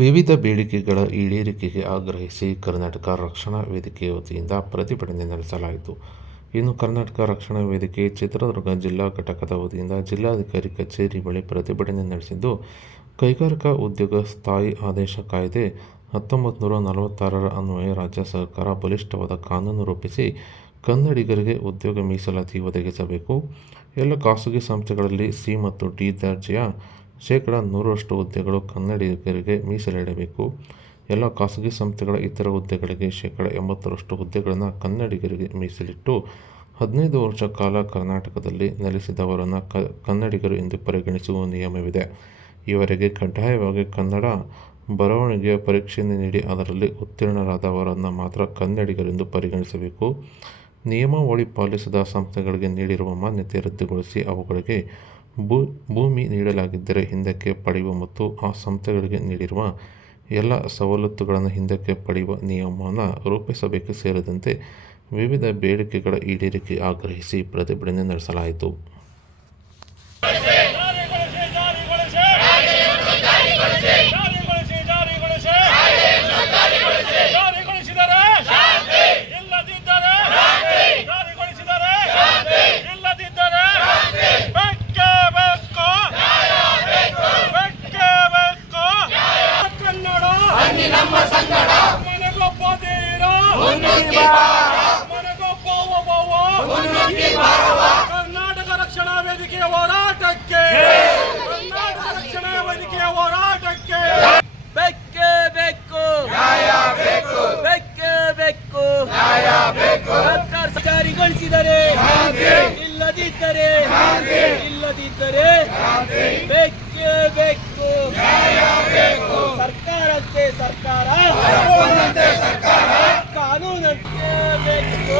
ವಿವಿಧ ಬೇಡಿಕೆಗಳ ಈಡೇರಿಕೆಗೆ ಆಗ್ರಹಿಸಿ ಕರ್ನಾಟಕ ರಕ್ಷಣಾ ವೇದಿಕೆ ವತಿಯಿಂದ ಪ್ರತಿಭಟನೆ ನಡೆಸಲಾಯಿತು. ಇನ್ನು ಕರ್ನಾಟಕ ರಕ್ಷಣಾ ವೇದಿಕೆ ಚಿತ್ರದುರ್ಗ ಜಿಲ್ಲಾ ಘಟಕದ ವತಿಯಿಂದ ಜಿಲ್ಲಾಧಿಕಾರಿ ಕಚೇರಿ ಬಳಿ ಪ್ರತಿಭಟನೆ ನಡೆಸಿದ್ದು, ಕೈಗಾರಿಕಾ ಉದ್ಯೋಗ ಸ್ಥಾಯಿ ಆದೇಶ ಕಾಯ್ದೆ ಹತ್ತೊಂಬತ್ತು ನೂರ ನಲವತ್ತಾರರ ಅನ್ವಯ ರಾಜ್ಯ ಸರ್ಕಾರ ಬಲಿಷ್ಠವಾದ ಕಾನೂನು ರೂಪಿಸಿ ಕನ್ನಡಿಗರಿಗೆ ಉದ್ಯೋಗ ಮೀಸಲಾತಿ ಒದಗಿಸಬೇಕು. ಎಲ್ಲ ಖಾಸಗಿ ಸಂಸ್ಥೆಗಳಲ್ಲಿ ಸಿ ಮತ್ತು ಡಿ ದರ್ಜೆಯ ಶೇಕಡ ನೂರರಷ್ಟು ಹುದ್ದೆಗಳು ಕನ್ನಡಿಗರಿಗೆ ಮೀಸಲಿಡಬೇಕು. ಎಲ್ಲ ಖಾಸಗಿ ಸಂಸ್ಥೆಗಳ ಇತರ ಹುದ್ದೆಗಳಿಗೆ ಶೇಕಡ ಎಂಬತ್ತರಷ್ಟು ಹುದ್ದೆಗಳನ್ನು ಕನ್ನಡಿಗರಿಗೆ ಮೀಸಲಿಟ್ಟು ಹದಿನೈದು ವರ್ಷ ಕಾಲ ಕರ್ನಾಟಕದಲ್ಲಿ ನೆಲೆಸಿದವರನ್ನು ಕ, ಕನ್ನಡಿಗರು ಎಂದು ಪರಿಗಣಿಸುವ ನಿಯಮವಿದೆ. ಇವರಿಗೆ ಕಡ್ಡಾಯವಾಗಿ ಕನ್ನಡ ಬರವಣಿಗೆಯ ಪರೀಕ್ಷೆಯನ್ನು ನೀಡಿ ಅದರಲ್ಲಿ ಉತ್ತೀರ್ಣರಾದವರನ್ನು ಮಾತ್ರ ಕನ್ನಡಿಗರೆಂದು ಪರಿಗಣಿಸಬೇಕು. ನಿಯಮಾವಳಿ ಪಾಲಿಸದ ಸಂಸ್ಥೆಗಳಿಗೆ ನೀಡಿರುವ ಮಾನ್ಯತೆ ರದ್ದುಗೊಳಿಸಿ ಅವುಗಳಿಗೆ ಭೂ, ಭೂಮಿ ನೀಡಲಾಗಿದ್ದರೆ ಹಿಂದಕ್ಕೆ ಪಡೆಯುವ ಮತ್ತು ಆ ಸಂಸ್ಥೆಗಳಿಗೆ ನೀಡಿರುವ ಎಲ್ಲ ಸವಲತ್ತುಗಳನ್ನು ಹಿಂದಕ್ಕೆ ಪಡೆಯುವ ನಿಯಮವನ್ನು ರೂಪಿಸಬೇಕು ಸೇರಿದಂತೆ ವಿವಿಧ ಬೇಡಿಕೆಗಳ ಈಡೇರಿಕೆ ಆಗ್ರಹಿಸಿ ಪ್ರತಿಭಟನೆ ನಡೆಸಲಾಯಿತು. ಪರಿಗಣಿಸಿದರೆ ಇಲ್ಲದಿದ್ದರೆ ಇಲ್ಲದಿದ್ದರೆ ಬೇಕು ಸರ್ಕಾರಕ್ಕೆ ಸರ್ಕಾರ. ಕಾನೂನಂತೆ ಬೇಕು.